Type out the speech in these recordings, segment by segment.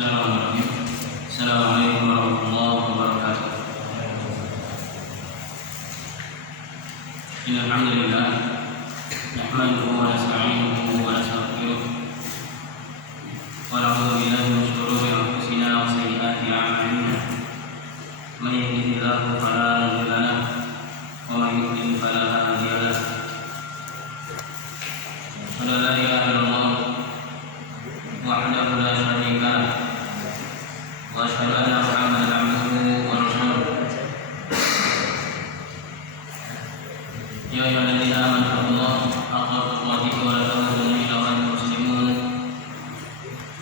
Bismillahirrahmanirrahim. Assalamualaikum warahmatullahi wabarakatuh. Innal hamdalillah nahmaduhu wa nasta'inuhu wa nastaghfiruh wa na'udzu billahi min shururi anfusina wa sayyiati a'malina. May yahdihillahu fala mudilla lahu wa may yudlil fala hadiya lahu. Asyhadu an la ilaha illallah wahdahu la syarika lahu wa asyhadu anna Muhammadan abduhu wa rasuluh. Ya ayyuhalladzina amanu taqullaha haqqa tuqatih wa la tamutunna illa wa antum muslimun.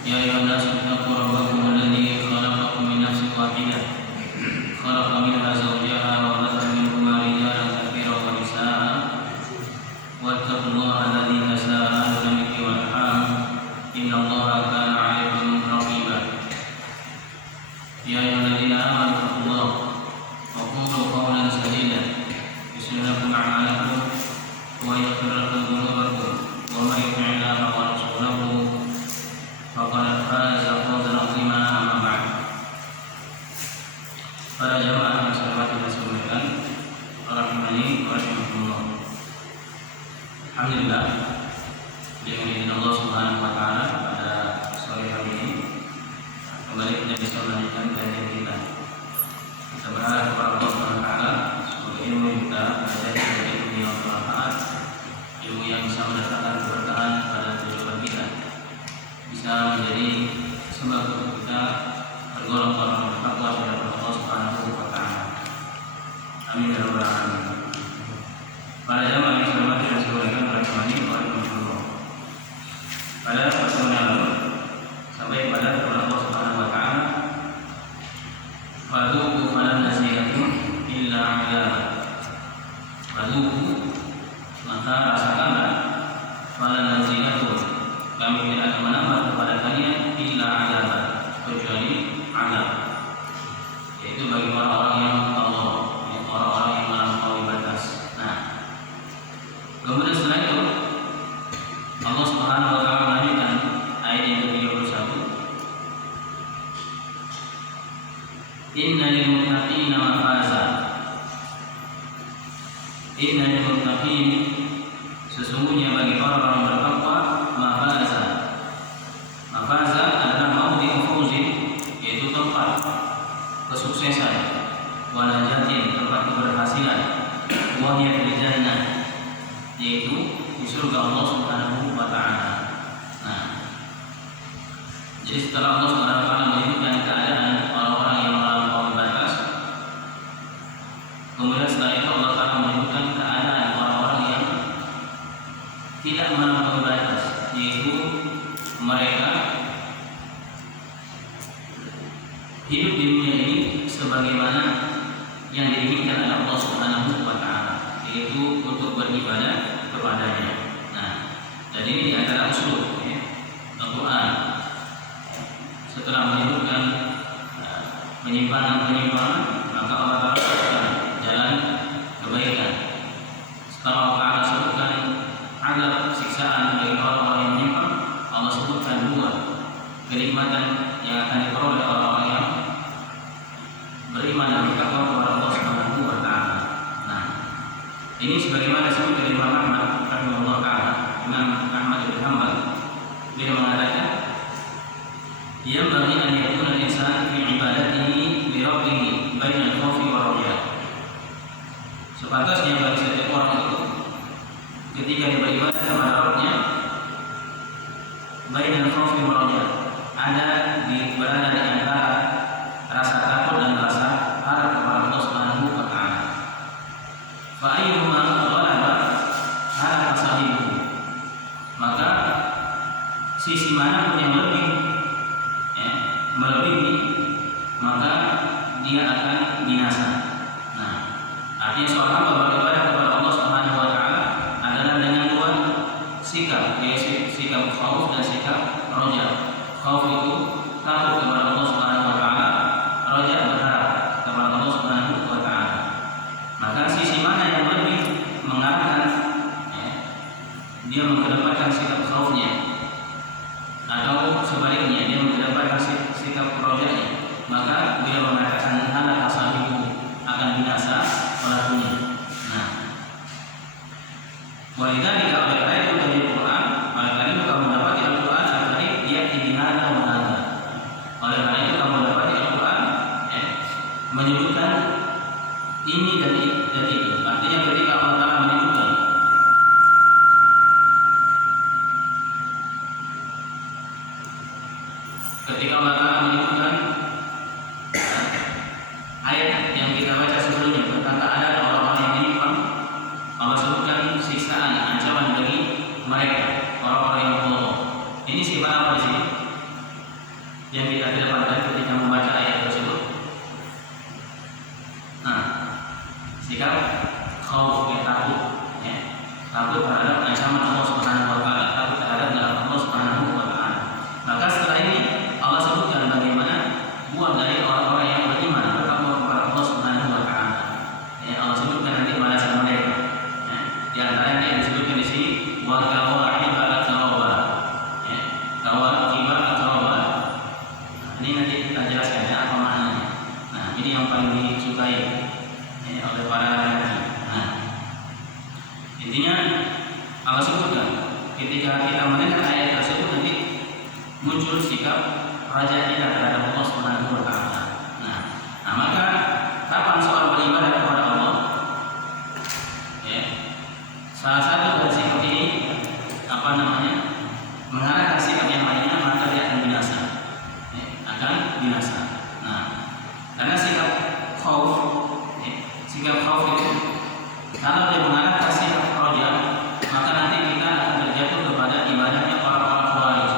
Ya ayyuhan nasu ittaqu rabbakum alladzi khalaqakum min nafsin wahidah khalaqa minha zawjaha wa batha minhuma rijalan katsiran wa nisaa'a wattaqullaha alladzi tasaaluna bihi wal arham innallaha kana 'alaykum raqiba. Ya ayyuhalladzina amanu taqullaha wa qulu qawlan sadida yuslih lakum a'malakum wa yaghfir lakum dhunubakum wa may yuti'illaha wa rasulahu faqad faza fawzan 'azima. Amma ba'd. Para jamaah yang saya hormati dan saya muliakan, rahimani wa rahimakumullah. Alhamdulillah, dengan izin Allah Subhanahu wa taala pada sore hari ini kembali kita bisa melanjutkan kajian kita. Kita berharap kepada Allah Subhanahu wa taala semoga ilmu yang kita pelajari menjadi ilmu yang bermanfaat, ilmu yang bisa mendatangkan keberkahan pada kehidupan kita, bisa menjadi sebab untuk kita tergolong orang bertakwa kepada Allah Subhanahu wa taala. Amin ya rabbal alamin. Para jamaah yang saya hormati dan saya muliakan, rahimani wa rahimakumullah. Pada pertemuan yang lalu sampai pada firman Allah Subhanahu wa taala, "Fadzuqu falan nazidakum illa 'adzaba." Fadzuqu, maka rasakanlah, falan nazidakum, kami tidak akan menambah kepada kalian illa 'adzaba, kecuali azab. Yaitu bagi orang-orang yang Allah, orang-orang yang melampaui batas. Nah, kemudian setelah itu Allah Subhanahu wa taala melanjutkan ayat yang ke-31. Inna lil muttaqina mafaza. Inna lil muttaqin, sesungguhnya bagi orang-orang bertakwa, mafaza. Mafaza adalah maudhi'u fawzin, yaitu tempat kesuksesan, wa najatin, tempat keberhasilan, wa hiya fil jannah, yaitu di surga Allah Subhanahu wa taala. Nah, jadi setelah Allah Subhanahu wa taala menyebutkan keadaan orang-orang yang melampaui batas, kemudian setelah itu Allah taala menyebutkan keadaan orang-orang yang tidak melampaui batas, yaitu mereka hidup di dunia ini sebagaimana yang diinginkan oleh Allah Subhanahu wa taala, yaitu untuk beribadah kepadanya. Nah, dan ini adalah usul Al-Quran. Setelah menyebutkan penyimpangan-penyimpangan, maka Allah Ta'ala sebutkan jalan kebaikan. Setelah Allah Ta'ala sebutkan azab, siksaan bagi orang-orang yang menyimpang, Allah sebutkan dua kenikmatan yang akan diperoleh orang-orang yang beriman dan bertakwa kepada Allah Subhanahu wa taala. Nah, ini sebagaimana disebut oleh Imam Ahmad rahimahullah taala. Imam Ahmad bin Hanbal dia mengatakan, "Yanbaghi an yakuna al-insan fi ibadatihi li rabbih baina al-khawfi wa raja." Sepantasnya bagi setiap orang itu ketika dia beribadah kepada Rabb-nya, baina al-khawfi wa raja, berada di antara rasa takut dan rasa harap kepada Allah Subhanahu wa taala. Fa ayyuhuma ghalaba ala sahibihi, maka sisi mana pun yang lebih melebihi, maka dia akan binasa. Nah, artinya seorang hamba beribadah kepada Allah Subhanahu wa taala adalah dengan dua sikap, yaitu sikap khauf dan sikap roja. Khauf itu takut kepada Allah Subhanahu wa taala, roja berharap kepada Allah Subhanahu wa taala. Maka sisi mana yang lebih mengarahkan dia mengedepankan sikap khaufnya, atau sebaliknya dia mengedepankan sikap menyebutkan ini dan itu. Artinya ketika Allah Ta'ala menyebutkan ayat yang kita baca sebelumnya tentang ada orang-orang yang menyimpang, Allah sebutkan siksaan, ancaman bagi mereka, orang-orang yang bodoh. Ini sifat apa di sini? Yang kita kedepankan ketika membaca ayat tersebut. Nah, sikap khauf, takut, ya. Takut terhadap ancaman Allah Subhanahu wa Ta'ala, takut terhadap dalam Allah Subhanahu wa Ta'ala. Maka setelah ini Allah sebutkan bagaimana buah dari orang-orang yang beriman bertakwa kepada Allah Subhanahu wa Ta'ala. Ya, Allah sebutkan nanti balasan mereka. Ya, di antaranya yang disebutkan di sini wa kawa'iba atraba. Ya, kawa'iba atraba. Ini nanti kita jelaskan ya apa maknanya. Nah, ini yang paling disukai ya, oleh para lelaki. Nah, intinya Allah sebutkan ketika kita mendengar ayat tersebut nanti muncul sikap raja kita terhadap Allah Subhanahu wa Ta'ala. Nah, maka kapan soal beribadah kepada Allah? Ya, salah satu dari sikap ini apa namanya? Mengarahkan sikap yang lainnya, maka dia akan binasa. Ya, akan binasa. Nah, karena sikap khauf, ya, sikap khauf itu kalau dia mengarahkan sikap raja, maka nanti kita akan terjatuh kepada ibadahnya orang-orang khawarij.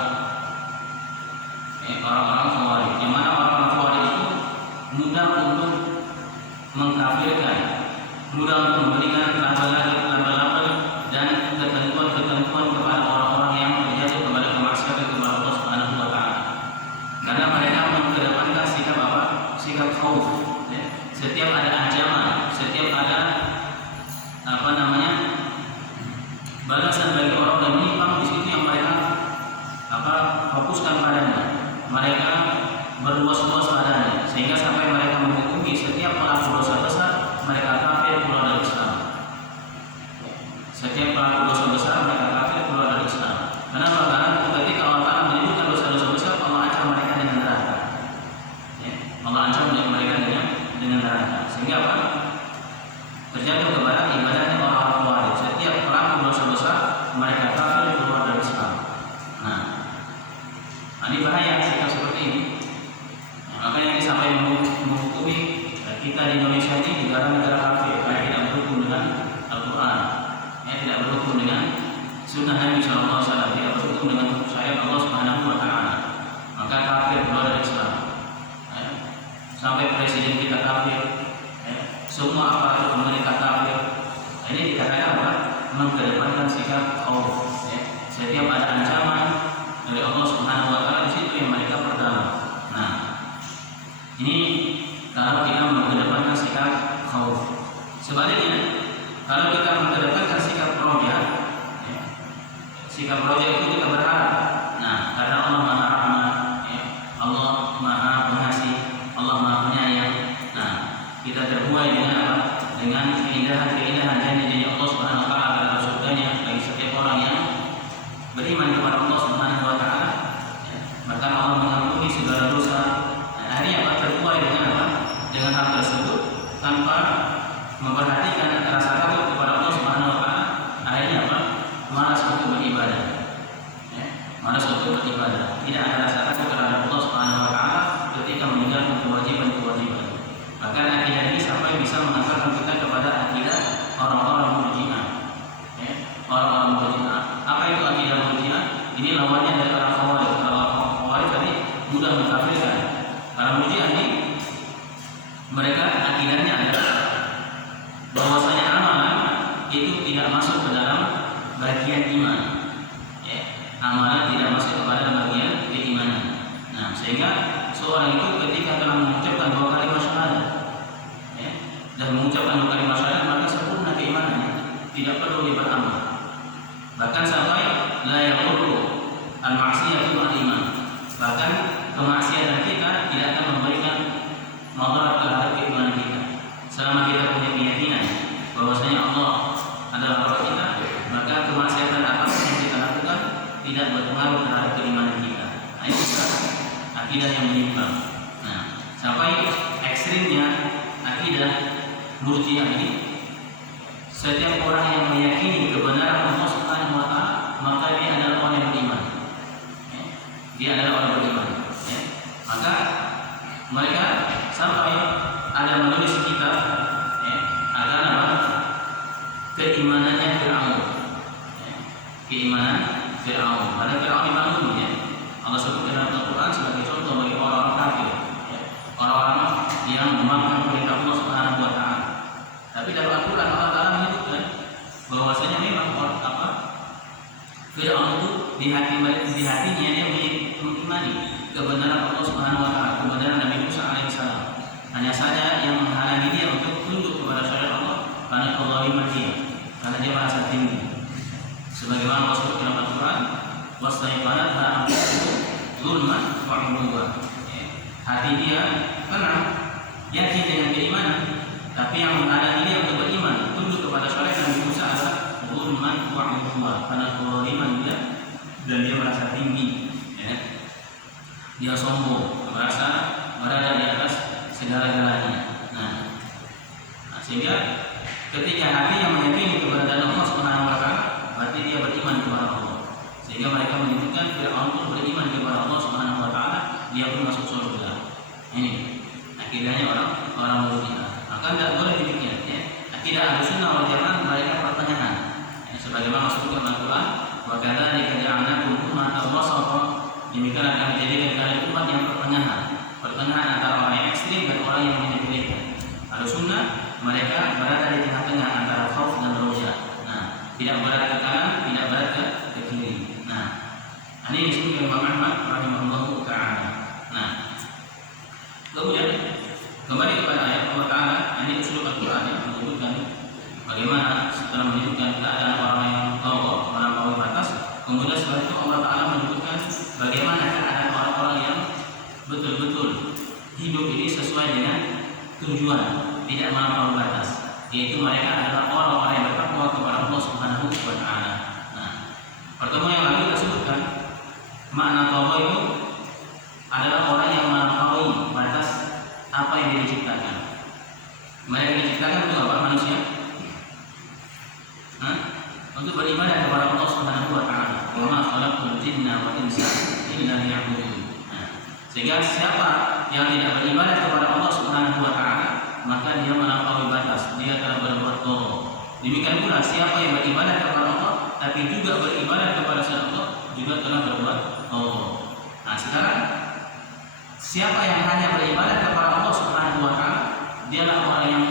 Orang-orang khawarij, yang mana orang-orang khawarij itu mudah untuk mengkafirkan, mudah untuk memberikan label-label dan ketentuan-ketentuan kepada orang-orang yang terjatuh kepada kemaksiatan kepada Allah Subhanahu wa Ta'ala. Karena mereka mengedepankan sikap apa? Sikap khauf. Ya. Setiap ada ancaman, setiap ada apa namanya? Balasan bagi orang yang menyimpang, di situ yang mereka fokuskan padanya. Mereka berluas-luas padanya sehingga sampai mereka menghukumi setiap pelaku dosa besar mereka kafir keluar dari Islam. Setiap pelaku dosa besar mereka kafir keluar dari Islam. Kenapa? Karena ketika Allah Ta'ala menyebutkan dosa-dosa besar, Allah ancam mereka dengan neraka. Ya, Allah ancam mereka dengan neraka. Sehingga apa? Terjatuh kepada ibadahnya orang-orang khawarij. Setiap pelaku dosa besar mereka kafir keluar dari Islam. Nah, ini bahaya sikap seperti ini. Makanya ini sampai menghukumi kita di Indonesia ini negara-negara kafir karena tidak berhukum dengan Al-Quran, ya, tidak berhukum dengan Sunnah Nabi SAW, tidak berhukum dengan syariat Allah Subhanahu wa Ta'ala. Maka kafir keluar dari Islam. Ya. Sampai presiden kita kafir, ya. Semua aparatur pemerintah kafir. Ini dikatakan apa? Mengedepankan sikap khauf. Ya. Setiap ada ancaman dari Allah Subhanahu wa Ta'ala, di situ yang mereka pertama. Nah, ini kalau kita mengedepankan sikap khauf. Sebaliknya, kalau kita mengedepankan sikap roja, ya, sikap roja itu kita berharap. Nah, karena Allah Maha Rahman, ya, Allah Maha Pengasih, Allah Maha Penyayang. Nah, kita terbuai dengan apa? Dengan keindahan-keindahan janji-janji Allah Subhanahu wa Ta'ala dalam surganya bagi setiap orang yang beriman kepada Allah Subhanahu wa Ta'ala. Ya, maka Allah mengampuni segala dosa. Akhirnya apa? Terbuai dengan apa? Dengan hal tersebut tanpa memperhatikan rasa takut kepada Allah Subhanahu wa Ta'ala. Akhirnya apa? Malas untuk beribadah. Ya, malas untuk beribadah. Tidak ada rasa takut terhadap Allah Subhanahu wa Ta'ala ketika meninggalkan kewajiban-kewajiban. Bahkan akidah ini sampai bisa mengantarkan kita kepada akidah orang-orang Murji'ah. Ya, orang-orang Murji'ah. Apa itu akidah Murji'ah? Ini lawannya dari orang Khawarij. Kalau Khawarij tadi mudah mengkafirkan. Kalau Murji'ah ini mereka akidahnya adalah bahwasanya amalan itu tidak masuk ke dalam bagian iman. Ya, amalan tidak masuk kepada bagian keimanan. Nah, sehingga seorang itu ketika telah mengucapkan dua kalimat syahadat, ya, dan mengucapkan dua kalimat syahadat, maka sempurna keimanannya, tidak perlu dia beramal. Bahkan sampai la yaqulu al-ma'siyatu al-iman. Bahkan kemaksiatan kita tidak akan memberikan madarat terhadap keimanan kita. Selama kita punya keyakinan bahwasanya Allah adalah Rabb kita, maka kemaksiatan apapun yang kita lakukan tidak berpengaruh terhadap keimanan kita. Nah, itu akidah yang menyimpang. Nah, ekstrimnya akidah Murji'ah ini, setiap orang yang meyakini kebenaran Allah Subhanahu wa taala, maka dia adalah orang yang beriman. Ya. Dia adalah orang beriman. Ya. Maka mereka sampai ada menulis kitab, ya, akan apa? Keimanannya Fir'aun. Ya. Keimanan Fir'aun. Pada Fir'aun dibangun, ya. Allah sebut dalam Al-Quran sebagai contoh bagi orang-orang kafir, ya. Orang-orang yang memakan perintah Allah Subhanahu wa taala. Tapi dalam Al-Quran Allah Taala menyebutkan bahwasanya memang Fir'aun itu di hatinya dia mengimani kebenaran Allah Subhanahu wa taala, kebenaran Nabi Musa alaihissalam. Hanya saja yang menghalangi dia untuk tunduk kepada syariat Allah karena kezaliman dia, karena dia merasa tinggi. Sebagaimana Allah sebut dalam Al-Quran, wastaiqanatha anfusuhum zulman wa 'uluwan. Hati dia tenang, yakin dengan keimanan, tapi yang menghalangi dia untuk beriman, tunduk kepada syariat Nabi Musa adalah zulman wa 'uluwan, karena kezaliman dia dan dia merasa tinggi, ya. Dia sombong, merasa berada di atas segala-galanya. Nah, sehingga ketika hati yang meyakini keberadaan Allah Subhanahu wa taala, berarti dia beriman kepada Allah. Sehingga mereka menyebutkan Fir'aun pun beriman kepada Allah Subhanahu wa taala, dia pun masuk surga. Ini akidahnya orang Murji'ah. Maka tidak boleh demikian, ya. Akidah Ahlussunnah wal Jamaah mereka pertengahan. Ya, sebagaimana masuk dalam Al-Quran, wa kadzalika ja'alnakum ummatan wasatan. Demikian akan menjadikan kalian umat yang pertengahan antara orang yang ekstrim dan orang yang menyepelekan. Ahlussunnah mereka berada di tengah-tengah antara khauf dan roja. Nah, tidak berat ke kanan, tidak berat ke kiri. Nah, ini disebut Imam Ahmad rahimahullahu taala. Nah, kemudian kembali kepada ayat Allah Taala, ini usul Al-Quran yang menyebutkan bagaimana setelah menyebutkan keadaan orang yang tahu melampaui batas, kemudian setelah itu Allah Taala menyebutkan bagaimana keadaan orang-orang yang betul-betul hidup ini sesuai dengan tujuan, tidak melampaui batas, yaitu mereka adalah orang-orang yang bertakwa kepada Allah Subhanahu wa taala. Nah, pertemuan yang lalu kita sebutkan makna taqwa itu adalah orang yang melampaui batas apa yang diciptakan. Mereka diciptakan untuk apa? Manusia? Untuk beribadah kepada Allah Subhanahu wa taala. Wa ma khalaqtul jinna wal insa illa liya'budun. Sehingga siapa yang tidak beribadah kepada Allah Subhanahu wa taala, maka dia melampaui batas, dia telah berbuat dosa. Demikian pula siapa yang beribadah kepada Allah tapi juga beribadah kepada selain Allah, juga telah berbuat dosa. Nah, sekarang siapa yang hanya beribadah kepada Allah Subhanahu wa taala, dialah orang yang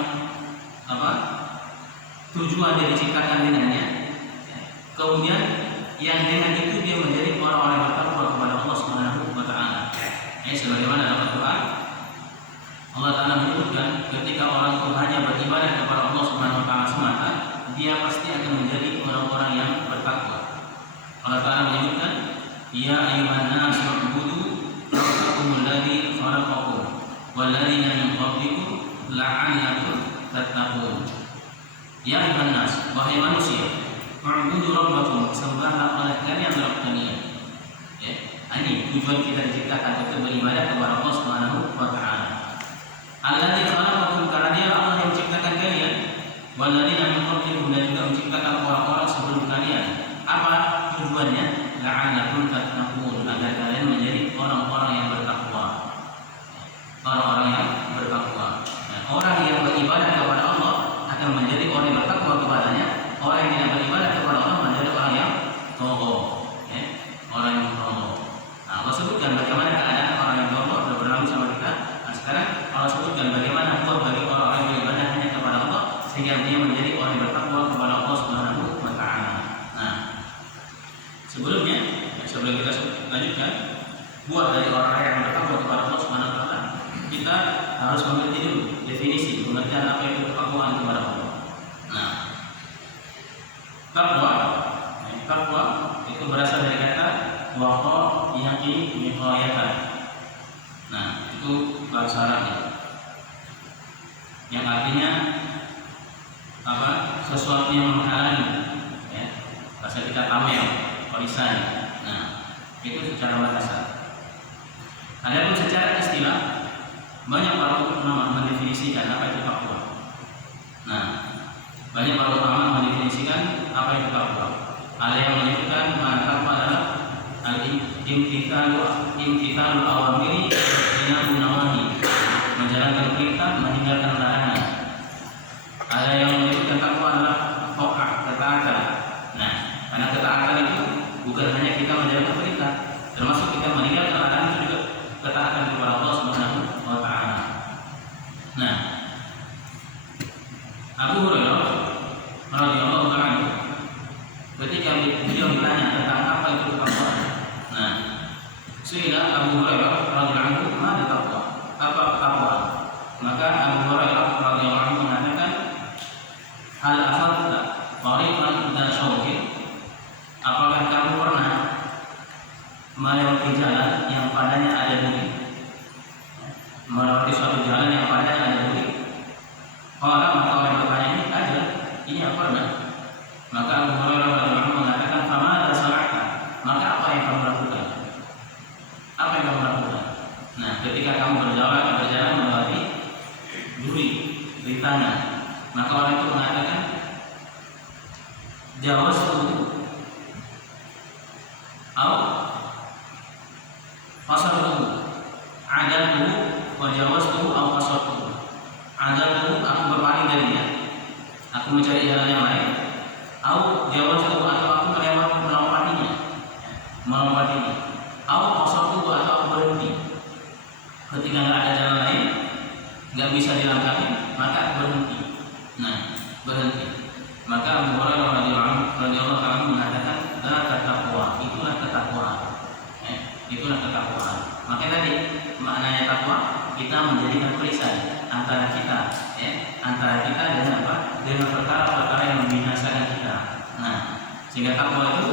tujuan dia diciptakan dengannya. Kemudian yang dengan itu dia menjadi orang-orang yang bertakwa kepada Allah Subhanahu wa taala. Sebagaimana dalam Al-Quran Allah Taala menyebutkan ketika orang itu hanya beribadah kepada Allah Subhanahu wa taala semata, dia pasti akan menjadi orang-orang yang bertakwa. Allah Taala menyebutkan, ya ayyuhan nasu ubudu rabbakumul ladzi khalaqakum wal ladzina min qablikum la'allakum tattaqun. Ya ayyuhan nas, wahai manusia, ubudu rabbakum, sembahlah oleh kalian Rabb kalian. Ya, ini tujuan kita diciptakan untuk beribadah kepada Allah Subhanahu wa taala. Alladzi khalaqakum, karena dia Allah yang menciptakan kalian, wal ladzina min qablikum, dan juga menciptakan orang-orang sebelum kalian. Apa tujuannya? La'allakum tattaqun, agar kalian menjadi orang-orang yang bertakwa. Orang-orang yang bertakwa. Nah, orang yang beribadah kepada Allah akan menjadi orang yang bertakwa kepadanya. Orang yang tidak beribadah kepada Allah menjadi orang yang taqwa. Orang yang taqwa. Nah, Allah sebutkan bagaimana keadaan orang yang taqwa sudah berlalu sama kita. Nah, sekarang Allah sebutkan bagaimana Allah bagi orang-orang yang beribadah hanya kepada Allah, sehingga dia menjadi orang yang bertakwa kepada Allah Subhanahu wa taala. Nah, sebelum kita lanjutkan, buat dari orang yang bertakwa kepada Allah Subhanahu wa taala, kita harus mengerti dulu definisi pengertian apa itu ketakwaan kepada Allah. Nah, takwa itu berasal dari kata waqa yaqi miqayatan. Nah, itu bahasa Arabnya, yang artinya apa? Sesuatu yang menghalangi, ya. Bahasa kita tamel, lisan. Nah, itu secara bahasa. Adapun secara istilah, banyak para ulama mendefinisikan apa itu takwa. Nah, banyak para ulama mendefinisikan apa itu takwa. Ada yang menyebutkan mana takwa adalah imtithalul awamiri wa nawahi, menjalankan perintah, meninggalkan larangan. Ada yang menyebutkan takwa adalah taat, ketaatan. Nah, karena ketaatan itu bukan hanya kita menjalankan perintah, termasuk kita meninggalkan larangan, itu juga ketaatan kepada Allah Subhanahu wa taala. Nah, Abu Hurairah radhiyallahu anhu ketika beliau ditanya tentang apa itu takwa. Nah, suila Abu Hurairah radhiyallahu anhu, "Ma takwa?" Apa takwa? Maka Abu Hurairah radhiyallahu anhu mengatakan, "Hal akhadta tariqan dan syauqin?" Apakah kamu pernah melewati jalan yang padanya ada duri? Melewati suatu jalan yang padanya ada duri? Orang maka orang bertanya, ini ada, ini apa pernah? Maka Abu Hurairah radhiyallahu anhu mengatakan, "Fama tasaraka?" Maka apa yang kamu lakukan? Apa yang kamu lakukan? Nah, ketika kamu berjalan melewati duri, rintangan, maka orang itu mengatakan, "Jawaztu au qasartu." Adaltu wa jawaztu au qasartu. Adaltu, aku berpaling darinya, aku mencari jalan yang lain. Au jawaztu, atau aku melompatinya. Au qasartu, atau aku berhenti. Ketika nggak ada jalan lain, nggak bisa dilangkahi, maka berhenti. Nah, berhenti. Maka Abu Hurairah radhiyallahu anhu mengatakan, "Dzaka taqwa." Itulah ketakwaan. Itulah ketakwaan. Maka tadi maknanya takwa, kita menjadikan perisai antara kita, dengan apa? Dengan perkara-perkara yang membinasakan kita. Nah, sehingga takwa itu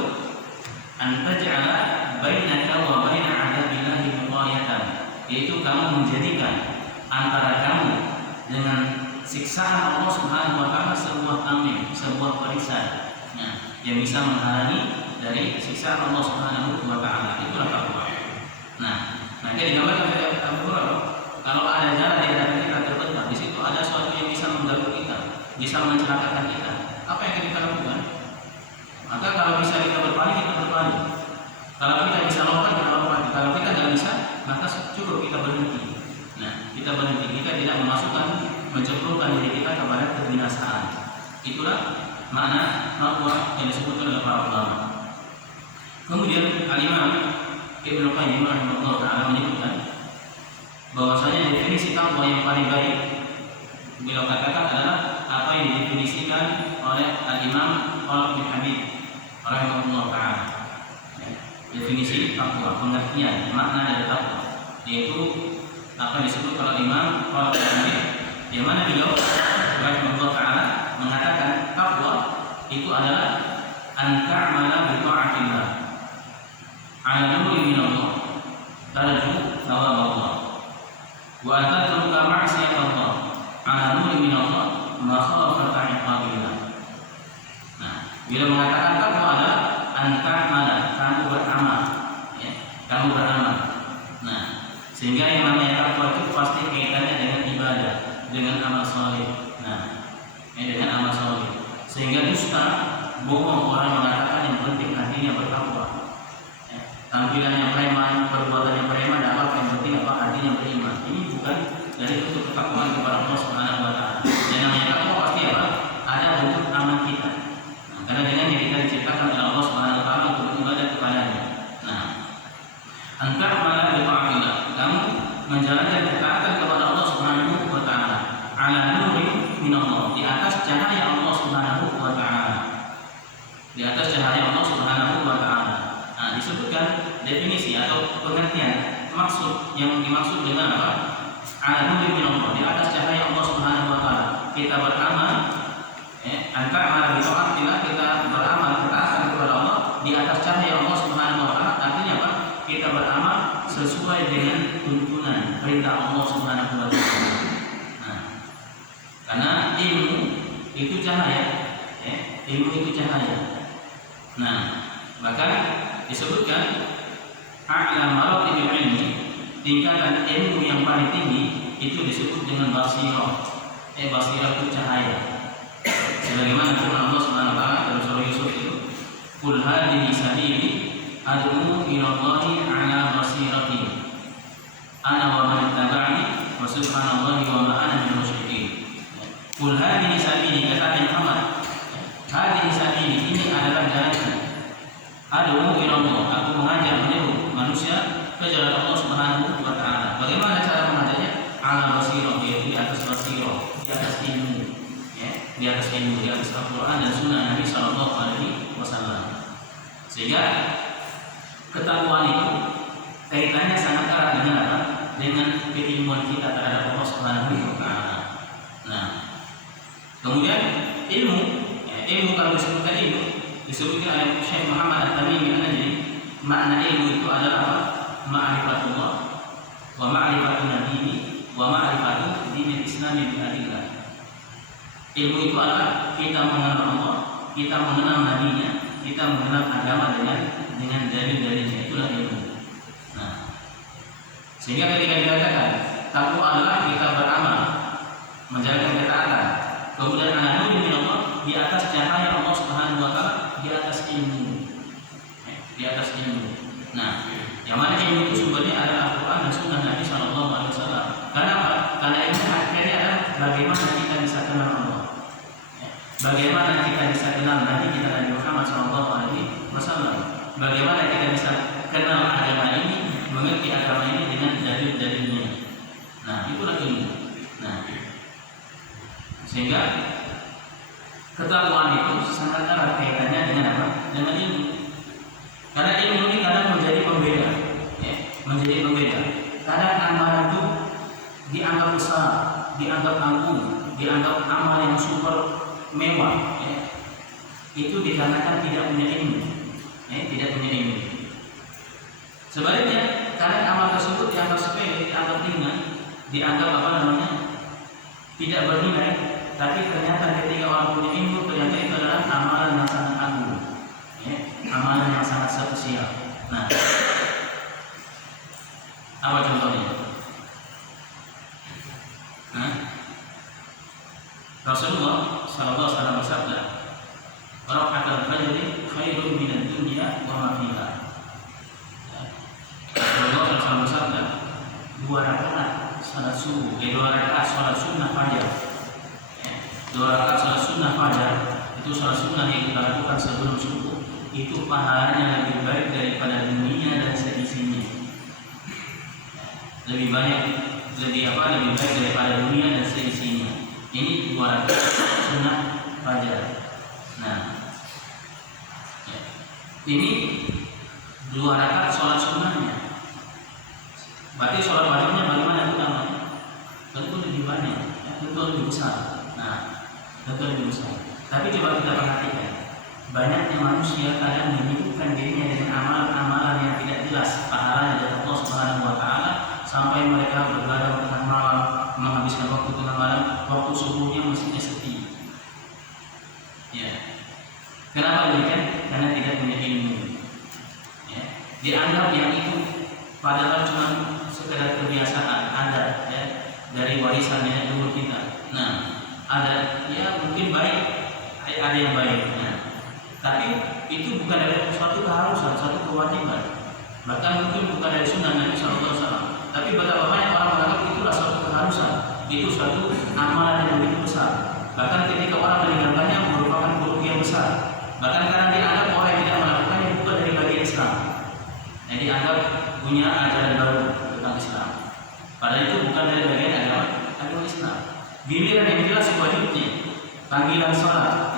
antaj'ala bainaka wa baina 'adabillahi wiqayatan, yaitu kamu menjadikan antara kamu dengan siksaan Allah Subhanahu wa taala sebuah tameng, sebuah perisai, yang bisa menghalangi dari siksaan Allah Subhanahu wa taala. Itulah takwa. Nah, maka digambarkan oleh Abu Hurairah, kalau ada jalan di hadapan kita terbentak, di situ ada sesuatu yang bisa mengganggu kita, bisa mencelakakan kita. Apa yang kita lakukan? Maka kalau bisa kita berpaling, kita berpaling. Kalau kita bisa lompat, kita lompat. Kalau kita tidak bisa, maka cukup kita berhenti. Nah, kita berhenti. Kita tidak menceplokkan diri kita kepada kebinasaan. Itulah makna takwa yang disebutkan oleh para ulama. Kemudian Al-Imam Ibnu Qayyim rahimahullah taala menyebutkan bahwasanya definisi takwa yang paling baik beliau katakan adalah apa yang didefinisikan oleh Al-Imam Khalid bin Habib rahimahullah taala. Definisi takwa, pengertian makna dari takwa, yaitu apa yang disebut oleh Imam Khalid bin Habib, yang mana beliau rahimahullah taala mengatakan takwa itu adalah an ta'mala bi ta'atillah ala nuri min Allah tarju thawab Allah wa an tatruka ma'siyat Allah ala nuri min Allah makhafata iqabillah. Nah, bila mengatakan takwa adalah an ta'mala, kamu beramal, ya, kamu beramal. Nah, sehingga yang namanya takwa itu pasti kaitannya dengan ibadah, dengan amal saleh. Nah, dengan amal saleh. Sehingga dusta, bohong orang mengatakan yang penting hatinya bertakwa. Tampilannya preman, perbuatannya preman, tidak apa yang penting apa hatinya beriman. Ini bukan dari bentuk ketakwaan kepada Allah Subhanahu wa taala. Yang namanya takwa pasti apa? Ada bentuk amal kita. Nah, karena dengannya kita diciptakan oleh Allah Subhanahu wa taala untuk beribadah kepadanya. Nah, antar mana bertakwa, kamu menjalankan ketaatan kepada Allah Subhanahu wa taala. Ala nuri min Allah, di atas cahaya Allah Subhanahu wa taala. Di atas cahaya Allah Subhanahu wa taala. Nah, disebutkan definisi atau pengertian maksud yang dimaksud dengan apa? Ala nuri min Allah, di atas cahaya Allah Subhanahu wa taala. Kita beramal, antara di ta'atillah, kita beramal ketaatan kepada Allah di atas cahaya Allah Subhanahu wa taala. Artinya apa? Kita beramal sesuai dengan tuntunan perintah Allah Subhanahu wa taala. Nah, karena ilmu itu cahaya, ilmu itu cahaya. Nah, bahkan disebutkan a'la maratibil ilmi, tingkatan ilmu yang paling tinggi itu disebut dengan basirah. Basirah itu cahaya. Sebagaimana firman Allah Subhanahu wa taala dalam surah Yusuf itu, "Qul hadhihi sabili ad'u ila Allahi 'ala basiratin. Ana wa man ittaba'ani wa subhanallahi wa ma ana minal musyrikin." Qul hadhihi sabili, kata Muhammad, hadhihi sabili, ini adalah jalanku. Ad'u ila Allah, aku mengajak menyeru manusia ke jalan Allah Subhanahu wa taala. Bagaimana cara mengajaknya? 'Ala basirah, yaitu di atas basirah, di atas ilmu. Di atas ilmu, di atas Al-Quran dan Sunnah Nabi Sallallahu Alaihi Wasallam. Sehingga ketakwaan itu kaitannya sangat erat dengan apa? Dengan keilmuan kita terhadap Allah Subhanahu Wa Taala. Nah, kemudian ilmu kalau disebutkan ilmu, disebutkan oleh Syekh Muhammad At-Tamimi An-Najdi, makna ilmu itu adalah apa? Ma'rifatullah wa ma'rifatun nabiyyi wa ma'rifatu dinil Islami bi adillah. Ilmu itu adalah kita mengenal Allah, kita mengenal nabinya, kita mengenal agama dengan dalil-dalilnya. Itulah ilmu. Nah, sehingga ketika dikatakan takwa adalah kita beramal, menjalankan ketaatan, kemudian ala nurin min Allah, di atas cahaya Allah Subhanahu wa taala, di atas ilmu. Di atas ilmu. Nah, yang mana ilmu itu sumbernya adalah Al-Quran dan Sunnah Nabi Sallallahu Alaihi Wasallam. Karena apa? Karena ilmu akhirnya adalah bagaimana kita bisa kenal Allah. Bagaimana kita bisa kenal Nabi kita Nabi Muhammad SAW? Bagaimana kita bisa kenal agama ini, mengerti agama ini dengan dalil-dalilnya? Nah, itulah ilmu. Nah, sehingga ketakwaan itu sangat erat kaitannya dengan apa? Dengan ilmu. Karena ilmu ini kadang menjadi pembeda, menjadi pembeda. Kadang amalan itu dianggap besar, dianggap agung, dianggap amal yang super mewah, itu dikarenakan tidak punya ilmu, tidak punya ilmu. Sebaliknya, karena amal tersebut dianggap sepele, dianggap ringan, dianggap tidak bernilai, tapi ternyata ketika orang punya ilmu, ternyata itu adalah amalan yang sangat agung, amalan yang sangat spesial. Nah, apa contohnya? Rasulullah Sallallahu Alaihi Wasallam bersabda, "Raka'atul fajri khairun minad dunya wa ma fiha." Rasulullah SAW bersabda, 2 rakaat salat subuh, 2 rakaat salat sunnah fajar. 2 rakaat salat sunnah fajar itu salat sunnah yang kita lakukan sebelum subuh, itu pahalanya lebih baik daripada dunia dan seisinya. Lebih baik daripada dunia dan seisinya. Ini 2 rakaat sunnah fajar. Nah, ini 2 rakaat sholat sunnahnya. Berarti sholat wajibnya bagaimana itu namanya? Tentu lebih banyak, tentu lebih besar. Nah, tentu lebih besar. Tapi coba kita perhatikan, banyaknya manusia kadang menyibukkan dirinya dengan amalan-amalan yang tidak jelas pahalanya dari Allah Subhanahu Wa Taala, sampai mereka bergadang tengah malam, menghabiskan waktu tengah malam, waktu subuhnya mestinya sepi. Kenapa demikian? Karena tidak punya ilmu. Dianggap yang itu padahal cuma sekedar kebiasaan, ada dari warisan nenek leluhur kita. Nah, ada mungkin baik, ada yang baik. Tapi itu bukan dari suatu keharusan, suatu kewajiban. Bahkan mungkin bukan dari sunnah Nabi SAW. Tapi betapa banyak orang menganggap itulah suatu keharusan, itu suatu amalan yang begitu besar. Bahkan ketika orang meninggalkannya merupakan kerugian besar. Bahkan karena dianggap orang yang tidak melakukannya bukan dari bagian Islam. Yang dianggap punya ajaran baru tentang Islam. Padahal itu bukan dari bagian agama Islam. Giliran yang jelas wajibnya, panggilan sholat,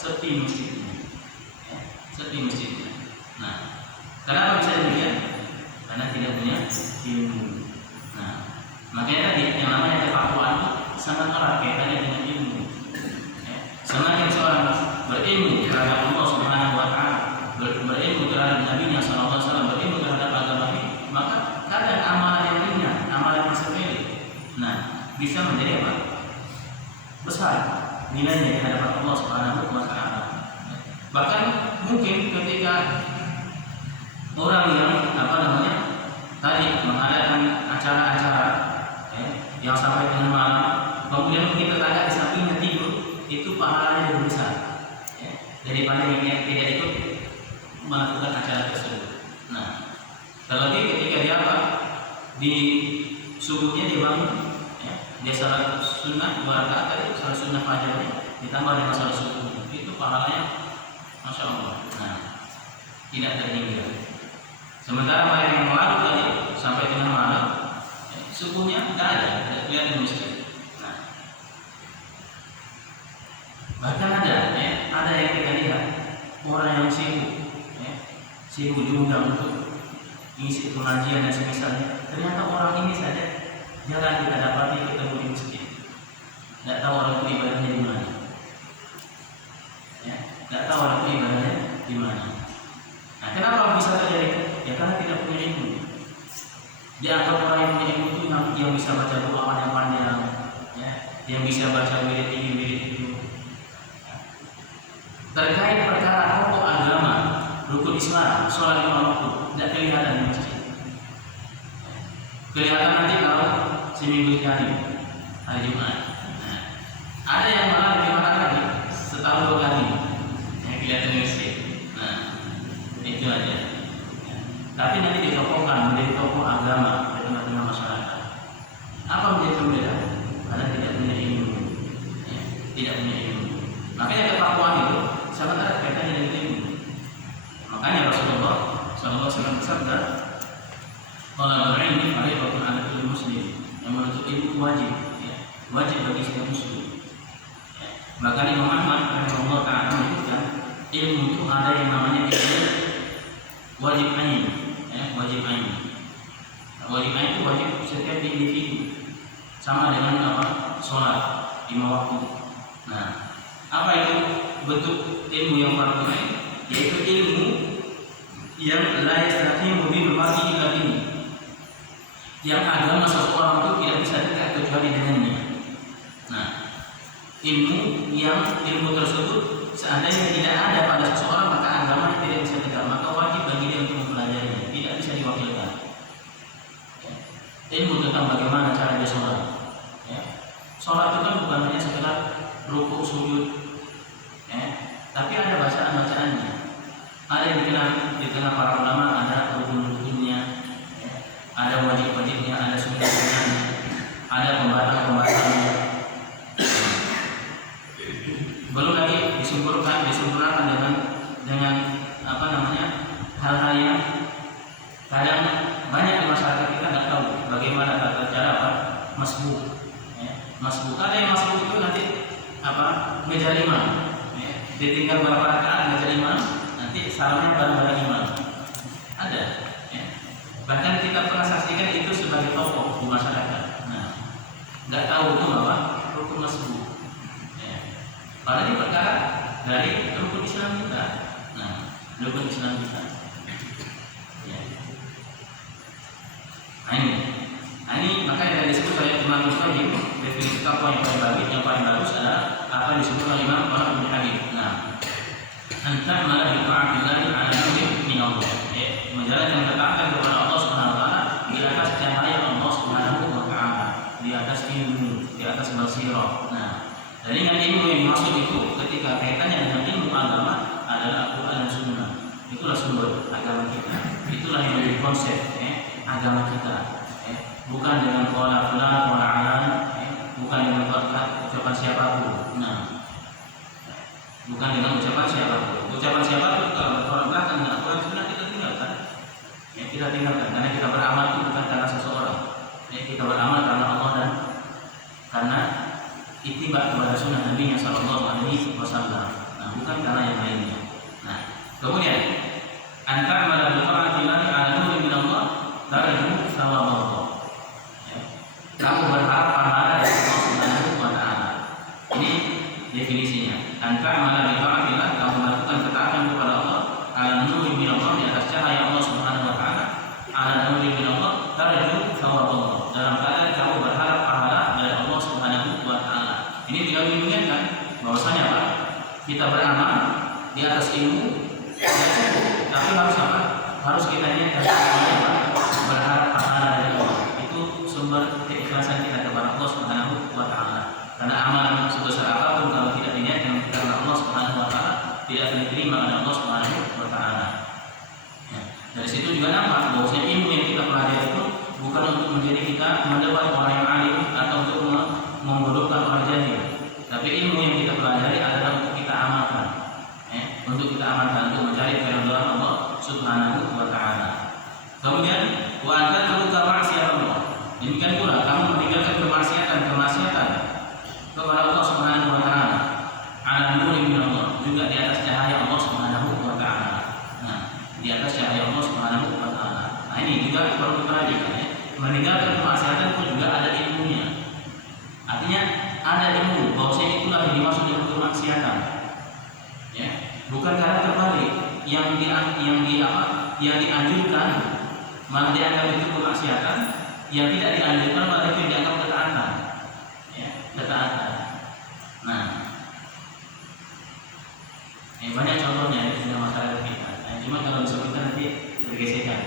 sepi masjidnya, Nah, kenapa bisa demikian? Karena tidak punya ilmu. Nah, makanya tadi yang namanya ketakwaan itu sangat erat kaitannya dengan ilmu. Semakin seorang berilmu terhadap Allah Subhanahu Wa Taala, berilmu terhadap Nabi-Nya Sallallahu Alaihi Wasallam, berilmu terhadap agama ini, maka kadang amalan yang ringan, amalan yang sepele, bisa menjadi apa? Besar nilainya di hadapan Allah Subhanahu Wa Taala. Bahkan mungkin ketika orang yang tadi mengadakan acara-acara yang sampai tengah malam, kemudian kita tetangga di sampingnya tidur, itu pahalanya lebih besar daripada yang tidak ikut melakukan acara tersebut. Nah, terlebih ketika dia di subuhnya dia bangun, dia salat sunnah 2 rakaat tadi, salat sunnah fajarnya ditambah dengan salat subuh, itu pahalanya masya Allah. Nah, tidak terhingga. Sementara mereka yang larut tadi sampai tengah malam, subuhnya tidak kelihatan di masjid. Nah, bahkan ada yang kita lihat orang yang sibuk juga untuk mengisi pengajian dan semisalnya. Ternyata orang ini saja jarang kita dapati ketemu di masjid. Tidak tahu orang itu ibadahnya di mana. Tidak tahu orang itu ibadahnya di mana. Nah, kenapa bisa terjadi? Ya karena tidak punya ilmu. Dianggap orang yang punya ilmu itu yang bisa baca doa yang panjang, yang bisa baca wirid itu. Terkait perkara pokok agama, rukun Islam, sholat 5 waktu, tidak kelihatan di masjid. Kelihatan nanti kalau seminggu sekali, hari Jumat. Nah, ada yang malah lebih mahal lagi, setahun 2 kali, yang kelihatan di masjid. Nah, itu aja. Tapi nanti ditokohkan menjadi tokoh agama di tengah-tengah masyarakat. Apa menjadi pembeda? Karena tidak punya ilmu, tidak punya ilmu. Makanya ketakwaan itu sangat kaitannya dengan ilmu. Makanya Rasulullah SAW bersabda, "Thalabul ilmi fardhatun 'ala kulli muslim." Yang menuntut ilmu wajib, wajib bagi setiap muslim. Bahkan Imam Ahmad rahimahullah ta'ala menyebutkan ilmu itu ada yang namanya ilmu wajib ain, wajib ain. Wajib ain itu wajib setiap individu, sama dengan sholat 5 waktu. Nah, apa itu bentuk ilmu yang fardhu ain? Yaitu ilmu yang la yastaqimu bil mar'i illa bihi, yang agama seseorang itu tidak bisa tegak kecuali dengannya. Nah, ilmu tersebut seandainya tidak ada pada seseorang, maka agama tidak bisa tegak, maka wajib bagi dia untuk mempelajarinya, tidak bisa diwakilkan. Ilmu tentang bagaimana cara dia sholat. Sholat itu kan bukan hanya sekedar rukuk sujud, tapi ada bacaan-bacaannya. Ada yang dikenal di tengah para ulama, ada rukun-rukunnya, ada wajib-wajibnya, ada sunnah-sunnahnya, ada pembahasan-pembahasannya. Belum lagi disempurnakan dengan hal-hal yang kadang banyak di masyarakat kita nggak tahu bagaimana tata cara masbuk. Masbuk, ada yang masbuk itu nanti ngejar imam, ditinggal berapa rakaat ngejar imam, nanti salamnya bareng-bareng imam. Ada, bahkan kita pernah saksikan itu sebagai tokoh di masyarakat. Nah, nggak tahu itu apa rukun masbuk. Padahal ini perkara dari rukun Islam kita. Nah, rukun Islam kita. Ini makanya yang disebut oleh Imam Muslim, definisi takwa yang paling bagus adalah apa yang disebut oleh Imam Ibnu Habib. Nah, anta'mala bi ta'atillahi 'ala nurin min Allah. Menjalankan ketaatan kepada Allah Subhanahu wa taala di atas cahaya Allah Subhanahu wa taala, di atas ilmu, di atas basirah. Nah, dan dengan ilmu yang dimaksud itu ketika kaitannya dengan ilmu agama adalah Al-Qur'an dan Sunnah. Itulah sumber agama kita. Itulah yang menjadi konsep agama kita. Bukan dengan qala fulan wa alan, bukan dengan ucapan siapapun. Nah, bukan dengan ucapan siapapun. Ucapan siapapun kalau bertolak belakang dengan Al-Qur'an Sunnah kita tinggalkan. Kita tinggalkan karena kita beramal itu bukan karena seseorang. Kita beramal karena Allah dan karena ittiba kepada sunnah Nabi sallallahu alaihi wasallam. Nah, bukan karena yang lainnya. Nah, kemudian anta'mala bi ta'atillahi 'ala nurin min Allah tarju thawaballah. Kamu berharap pahala dari Allah Subhanahu wa taala. Ini definisinya. Anta'mala bi ta'atillah, kamu melakukan ketaatan kepada Allah 'ala nurin min Allah, di atas cahaya Allah Subhanahu wa taala, 'ala nurin min Allah tarju thawaballah. Dalam keadaan kamu berharap pahala dari Allah Subhanahu wa taala. Ini tidak mengingatkan bahwasanya apa? Kita beramal di atas ilmu tidak cukup, tapi harus apa? Harus kita niatkan berharap sumber keikhlasan kita kepada Allah Subhanahu wa taala. Karena amalan sebesar apapun kalau tidak diniatkan karena Allah Subhanahu wa taala tidak akan diterima oleh Allah Subhanahu wa taala. Ya. Dari situ juga nampak bahwasanya ilmu yang kita pelajari itu bukan untuk menjadi kita mendapat orang yang alim atau untuk membodohkan orang jahil. Tapi ilmu yang kita pelajari adalah untuk kita amalkan. Untuk kita amalkan untuk mencari keridhaan Allah Subhanahu wa taala. Kemudian wa anta taruka maksiat Allah. Demikian pula kamu meninggalkan kemaksiatan kepada Allah Subhanahu wa taala. Ala nurin min Allah, juga di atas cahaya Allah Subhanahu wa taala. Nah, di atas cahaya Allah Subhanahu wa taala. Nah, ini juga perlu diperhatikan ya. Meninggalkan kemaksiatan pun juga ada ilmunya. Artinya ada ilmu bahwasanya itulah yang dimaksud dengan kemaksiatan. Ya, bukan karena terbalik yang dianjurkan malah dianggap itu kemaksiatan, yang tidak dianjurkan malah itu dianggap ketaatan. Ya, ketaatan. Nah, banyak contohnya di dalam masyarakat kita. Cuma kalau disebutkan nanti bergesekan.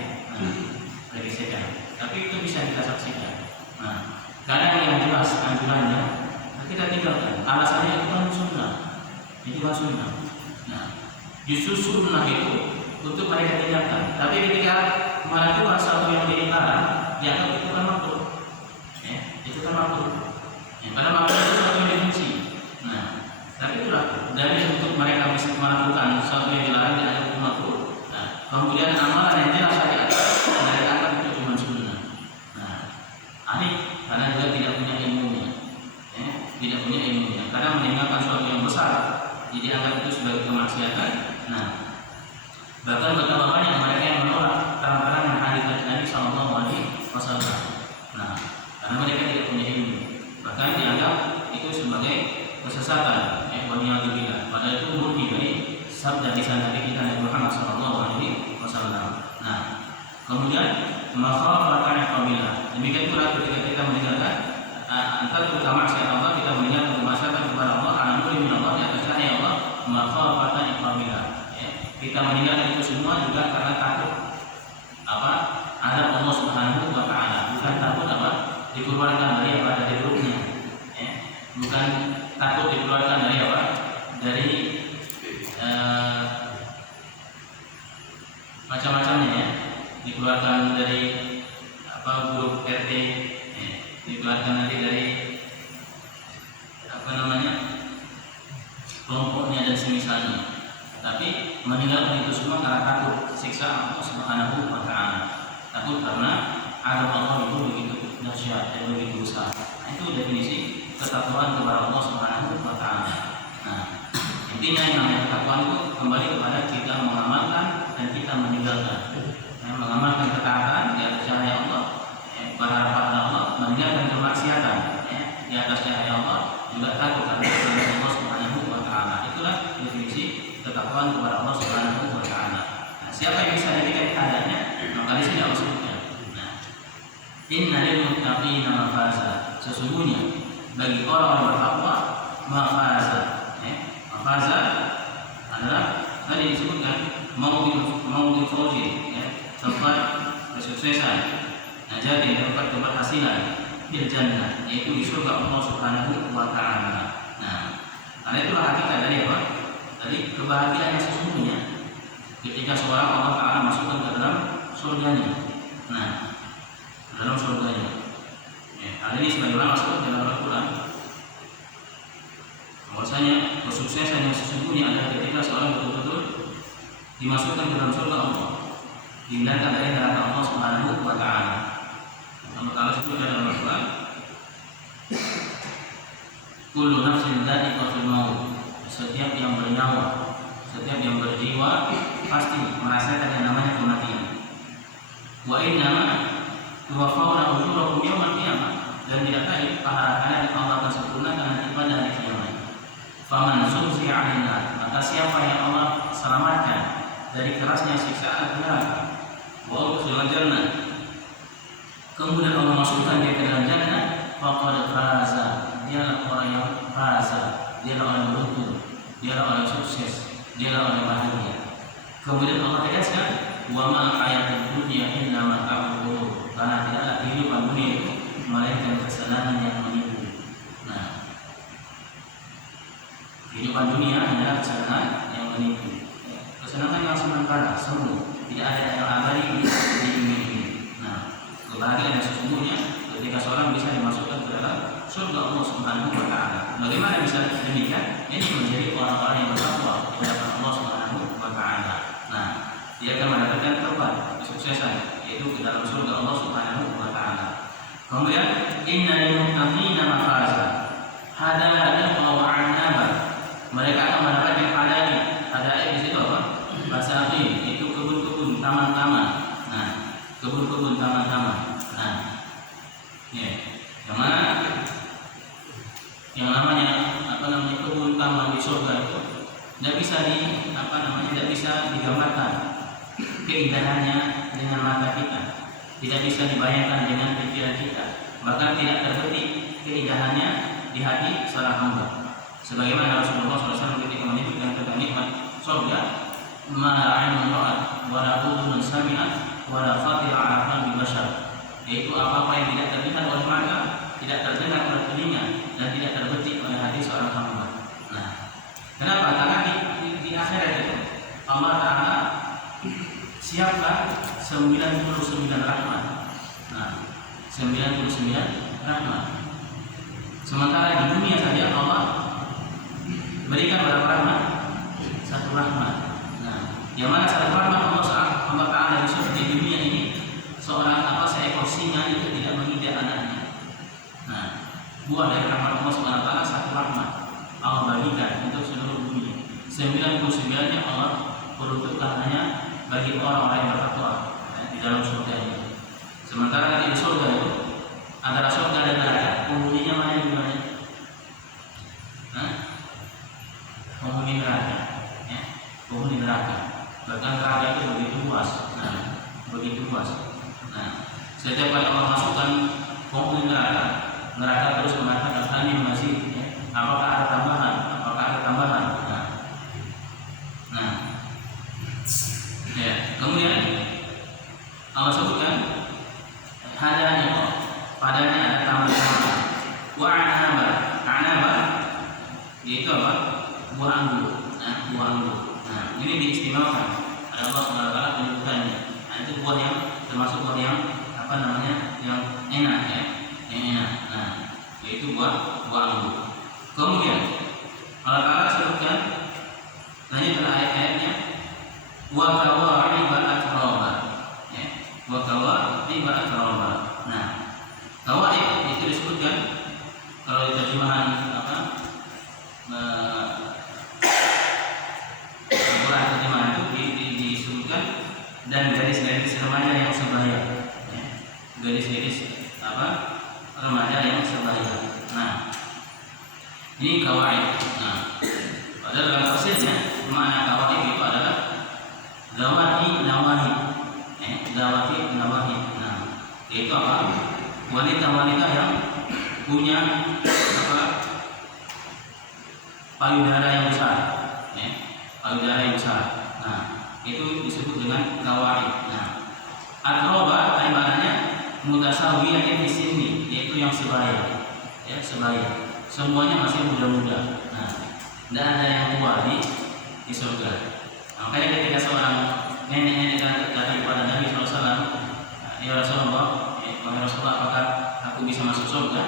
Bergesekan. Tapi itu bisa kita saksikan. Nah, kadang yang jelas anjurannya kita tinggalkan. Alasannya itu kan sunnah. Itu kan sunnah. Nah, justru sunnah itu untuk mereka tinggalkan. Tapi ketika melakukan sesuatu yang dilarang, dianggap itu kan makruh. Ya, itu kan makruh. Ya, karena makruh itu sesuatu yang dibenci. Nah, tapi itulah dari untuk mereka bisa melakukan sesuatu yang dilarang dianggap itu makruh. Nah, kemudian amalan yang jelas tadi mereka anggap itu cuma sunnah. Nah, aneh karena juga tidak punya ilmunya. Ya, tidak punya ilmunya. Karena meninggalkan sesuatu yang besar, jadi anggap itu sebagai kemaksiatan. Nah, bahkan betapa banyak mereka yang menolak terang-terangan hadis Nabi Sallallahu Alaihi Wasallam. Nah, karena mereka tidak punya ilmu, bahkan dianggap itu sebagai kesesatan. Waliyadzubillah. Padahal itu murni dari sabda lisan Nabi kita Nabi Muhammad Sallallahu Alaihi Wasallam. Nah, kemudian makhafatan iqabillah. Demikian pula ketika kita meninggalkan antara kemaksiatan Allah, kita meninggalkan kemaksiatan kepada Allah, alhamdulillah min Allah, di atas cahaya Allah, makhafatan iqabillah. Kita meninggalkan itu semua juga karena takut azab Allah Subhanahu wa taala, bukan takut dikeluarkan dari dari ruknya. Bukan takut dikeluarkan dari dari macam-macamnya ya. Dikeluarkan dari grup RT, dikeluarkan nanti dari kelompoknya dan semisalnya. Tapi meninggalkan itu semua karena takut siksa Allah Subhanahu wa taala. Takut karena azab Allah itu begitu dahsyat dan begitu besar. Nah, itu definisi ketakwaan kepada Allah Subhanahu wa taala. Nah, intinya yang namanya ketakwaan itu kembali kepada kita mengamalkan dan kita meninggalkan. Mengamalkan ketaatan di atas cahaya Allah, berharap pada Allah, meninggalkan kemaksiatan di atas cahaya Allah, juga takut karena Allah Subhanahu wa taala. Itulah definisi ketakwaan kepada Allah Subhanahu wa taala. Nah, siapa yang bisa diberikan adanya, maka di sini Allah sebutkan. Nah, inna lil muttaqina mafaza. Sesungguhnya bagi orang-orang bertakwa mafaza. Mafaza adalah tadi disebutkan maudhi fawzi, tempat kesuksesan, najati, tempat keberhasilan bil jannah, yaitu di surga Allah Subhanahu wa taala. Nah, karena itulah hakikat dari apa? Dari kebahagiaan yang sesungguhnya ketika seorang Allah Ta'ala masukkan ke dalam surganya. Nah, ke dalam surganya. Hal ini sebagaimana masuk dalam Al-Quran, bahwasanya kesuksesan yang sesungguhnya adalah ketika seorang betul-betul dimasukkan ke dalam surga Allah, dihindarkan dari neraka Allah Subhanahu wa taala. Allah Ta'ala sebutkan dalam Al-Quran, kullu nafsin dha'iqatul maut. Setiap yang bernyawa, setiap yang berjiwa pasti merasakan yang namanya kematian. Wa innama tuwaffawna ujurakum yawmal qiyamah, dan tidak lain pahala kalian Allah akan sempurnakan nanti pada hari kiamat. Faman zuhziha 'anil nar, maka siapa yang Allah selamatkan dari kerasnya siksaan neraka, wa udkhila jannah, kemudian Allah masukkan dia ke dalam jannah, faqad faza, dialah orang yang faza, dialah orang yang beruntung, dialah orang yang sukses, dialah orang yang bahagia. Kemudian Allah tegaskan, wa ma hayatud dunya illa mata'ul ghurur, karena tidaklah kehidupan dunia itu melainkan kesenangan yang menipu. Nah, kehidupan dunia adalah kesenangan yang menipu, kesenangan yang sementara, semu, tidak ada yang abadi di dunia ini. Nah, kebahagiaan yang sesungguhnya ketika seorang bisa dimasukkan ke dalam surga Allah Subhanahu wa Ta'ala. Bagaimana bisa demikian? Ini menjadi orang-orang yang bertakwa di hadapan Allah Subhanahu wa Ta'ala. Nah, dia akan mendapatkan tempat kesuksesan, yaitu ke dalam surga Allah Subhanahu wa Ta'ala. Kemudian, inna lil muttaqina mafaza hadaiqa wa a'naba. Mereka akan mendapatkan hadaib di situ apa? Masakin, itu kebun-kebun, taman-taman. Nah, kebun-kebun, taman-taman. Nah, ya, yang namanya kebun taman di surga itu tidak bisa tidak bisa digambarkan keindahannya dengan mata kita, tidak bisa dibayangkan dengan pikiran kita, bahkan tidak terbetik keindahannya di hati seorang hamba. Sebagaimana Rasulullah SAW ketika menyebutkan tentang nikmat surga, ma la'ainun ra'at wa la udhunun sami'at wa la khatira 'ala qalbi bashar, yaitu apa-apa yang tidak terlihat oleh mata, tidak terdengar oleh telinga, dan tidak terbetik oleh hati seorang hamba. Nah, kenapa? Karena di akhirat itu Allah Ta'ala siapkan 99 rahmat. Nah, 99 rahmat. Sementara di dunia saja Allah berikan berapa rahmat? Satu rahmat. Nah, yang mana satu rahmat Allah Ta'ala di dunia ini, seorang seekor singa itu tidak menginjak anaknya. Nah, buah dari rahmat Allah Subhanahu wa Ta'ala satu rahmat Allah bagikan untuk seluruh dunia. 99-nya Allah peruntukkan hanya bagi orang-orang yang bertakwa di dalam surga ini. Sementara di surga itu antara surga dan neraka, penghuninya mana yang gimana? Penghuni neraka, ya, penghuni neraka. Bahkan neraka itu begitu luas. Nah, begitu luas. Nah, setiap kali Allah masukkan penghuni neraka terus mengatakan tani masih, ya, apakah ada tambahan? Apakah ada tambahan? Nah, ya. Kemudian Allah sebutkan padanya ada taman-taman. Wa anaba, yaitu apa? Buah anggur. Nah, buah anggur. Nah, ini diistimewakan. Ada Allah Subhanahu wa Ta'ala menyebutkannya. Nah, itu buah yang termasuk buah yang yang enak, ya, yang enak. Nah, yaitu buah anggur. Kemudian Allah Ta'ala sebutkan, lanjut dalam ayat-ayatnya, wa kawa'iba atraba, ya, wa kawa'iba atraba. Nah, kawa'ib itu disebutkan kalau di terjemahan Al-Quran terjemahan itu disebutkan dan gadis-gadis remaja yang sebaya, ya, gadis-gadis remaja yang sebaya. Nah, ini kawaid. Nah, pada dalam tafsirnya makna kawaid itu adalah zawati nawahi, zawati nawahi. Nah, yaitu apa? Wanita-wanita yang punya payudara yang besar, ya, payudara yang besar. Nah, itu disebut dengan kawaid. Nah, atroba maknanya mutasawiyah di sini, yaitu yang sebaya, ya, sebaya. Semuanya masih muda-muda. Nah, tidak ada yang tua di surga. Nah, makanya ketika seorang nenek-nenek datang kepada Nabi SAW, ya Rasulullah, wahai Rasulullah, apakah aku bisa masuk surga?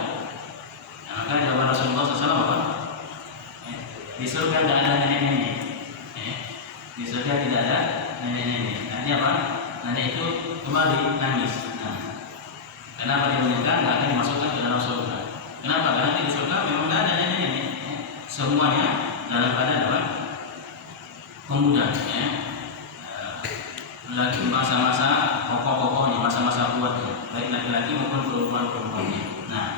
Nah, maka jawab Rasulullah SAW apa? Di surga tidak ada nenek-nenek. Di surga tidak ada nenek-nenek. Artinya apa? Nenek itu kembali nangis. Nah, kenapa dia menyangka tidak akan dimasukkan ke dalam surga? Kenapa? Karena di surga memang tidak ada nenek-nenek. Semuanya dalam keadaan apa? Pemuda. Ya. Lagi masa-masa pokok-pokoknya, masa-masa kuatnya, baik laki-laki maupun perempuan-perempuannya. Nah,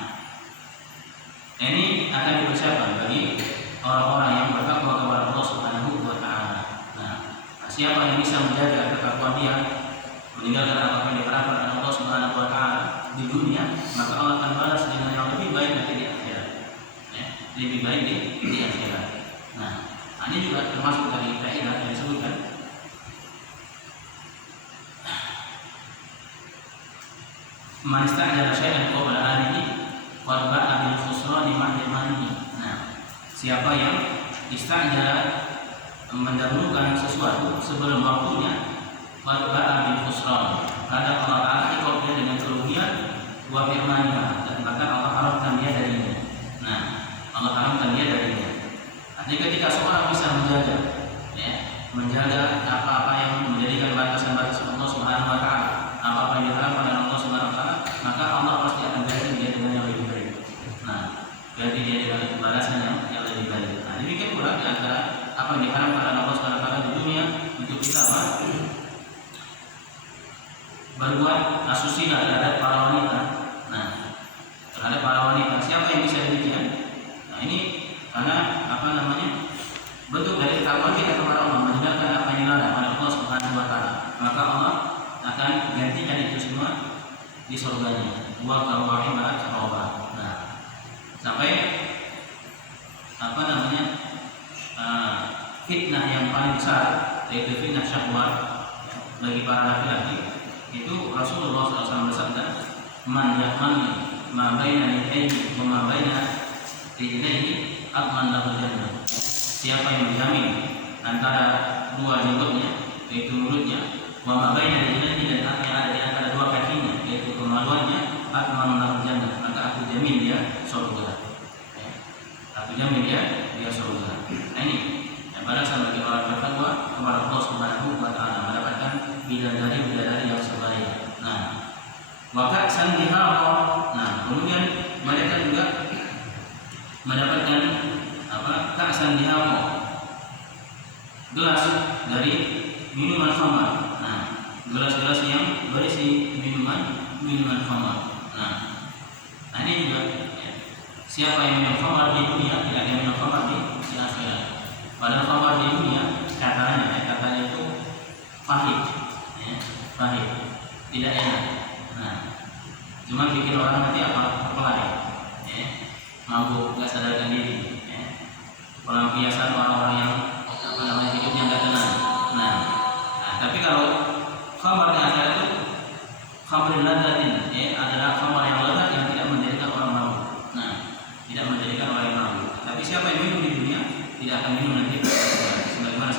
ini akan dipersiapkan bagi orang-orang yang bertakwa kepada Allah Subhanahu wa Ta'ala. Nah, siapa yang bisa menjaga ketakwaan dia, meninggalkan apa yang diharapkan oleh Allah Subhanahu wa Ta'ala di dunia, maka Allah akan balas dengan yang lebih baik nanti di akhirat. Ya, lebih baik di akhirat. Nah, ini juga termasuk dari kaidah yang disebutkan. Man ista'jala syai'an qabla qad ba'a bil khusrani ma'limani. Nah, siapa yang istajala mendahulukan sesuatu sebelum waktunya, qad ba'a bil khusran, maka Allah Ta'ala ikut dia dengan kerugian, wa firmannya, dan bahkan Allah haramkan dia darinya. Nah, Allah haramkan dia darinya. Artinya ketika seorang bisa menjaga, ya, menjaga apa-apa yang menjadikan batasan-batasan Allah Subhanahu wa Ta'ala, apa-apa yang diharamkan oleh Allah Subhanahu wa Ta'ala, maka Allah pasti akan ganti dia dengan yang lebih baik. Nah, ganti dia dengan balasan yang lebih baik. Nah, demikian pula di antara apa yang diharamkan oleh Allah Subhanahu wa Ta'ala di dunia untuk kita apa? Berbuat asusila terhadap para wanita. Nah, terhadap para wanita, siapa yang bisa demikian? Nah, ini karena apa namanya? Bentuk dari ketakwaan kita kepada Allah, meninggalkan apa yang dilarang oleh Allah Subhanahu wa Ta'ala, maka Allah akan gantikan itu semua di surganya. Wa qawa'imat roba. Nah, sampai apa namanya? Fitnah yang paling besar, yaitu fitnah syahwat bagi para laki-laki, itu Rasulullah SAW bersabda, man ya'mani ma baina lihayhi wa ma baina rijlaihi atman lahu jannah. Siapa yang menjamin antara dua jenggotnya, yaitu mulutnya, wa ma baina rijlaihi, dan apa yang ada di antara dua kakinya, yaitu kemaluannya, atman lahu jannah, maka aku jamin dia surga. Aku jamin dia surga. Nah, ini balasan bagi orang bertakwa kepada Allah Subhanahu wa Ta'ala, mendapatkan bidadari yang sebaik. Nah, maka sandihaqa. Nah, kemudian mereka juga mendapatkan apa? Ka'san dihaqa, gelas dari minuman khamar. Nah, gelas-gelas yang berisi minuman khamar. Nah, ini juga ya, siapa yang minum khamar di dunia tidak akan minum khamar di akhirat. Padahal khamar di dunia katanya itu pahit, ya, pahit, tidak enak. Nah, cuma bikin orang nanti pelai, ya, mabuk, nggak sadarkan diri, ya, pelampiasan orang-orang yang apa namanya hidupnya nggak tenang. Nah, tapi kalau khamar di akhirat itu khamrul ladatin, ya, adalah khamar yang lezat yang tidak menjadikan orang mabuk. Nah, tidak menjadikan orang yang mabuk. Tapi siapa yang minum di dunia tidak akan minum nanti, sebagaimana